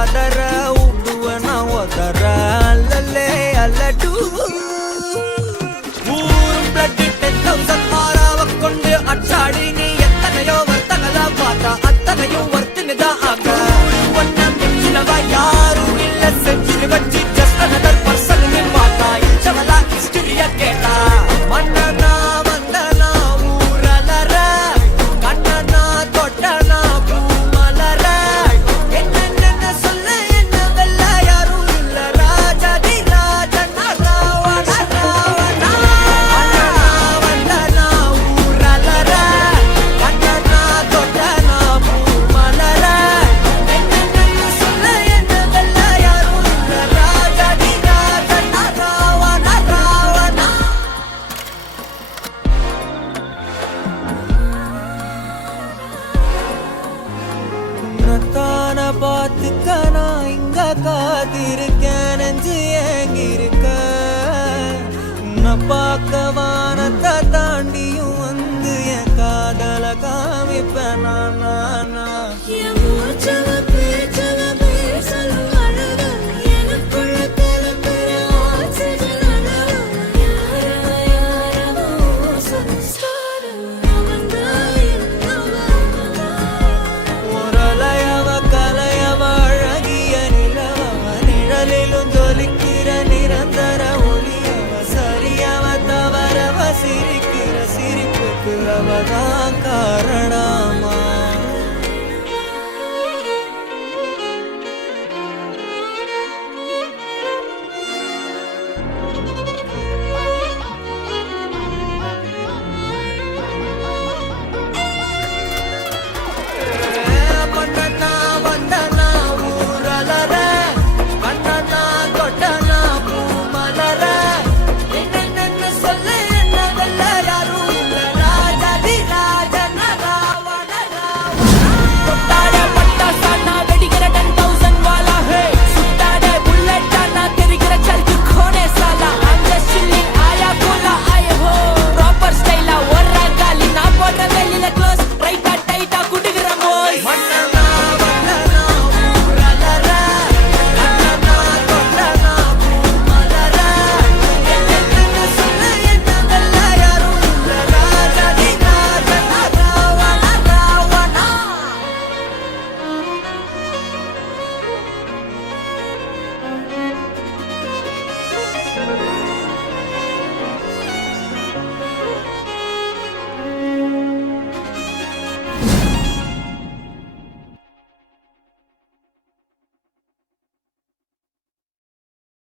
பதற விடுவனா ஒதற அல்லலே அல்லடு ஊரும் பிளட் 10,000 ஆறாவ கொண்டு அச்சாடி நீ எத்தனையோ வர்த்தகலா பார்த்தா அத்தனையும் வர்த்தினுதான் ஆக ஒன்ன மிஞ்சினவா யாரும் இல்ல செஞ்சிரு வச்சு ஜஸ்ட் அனதர் பர்சன் நீ பார்த்தா இச்சவலா ஹிஸ்டரிய கேட்டா மன்னனா வந்தனா ஊரலற கண்ணனா தொட்டனா பூமலற என்ன சொல்ல என்ன வெல்ல யாரும் இல்ல ராஜாதி ராஜனா ராவண ராவணா வந்தனா ஊரலற கண்ணனா தொட்டனா பூமலற என்ன சொல்ல என்ன வெல்ல யாரும் இல்ல ராஜாதி ராஜனா ராவண ராவணா உன்னத்தான பார்த்துக்க நான் இங்க காத்திருக்கேன் நெஞ்சு ஏங்கிருக்க உன்னை பார்க்கவா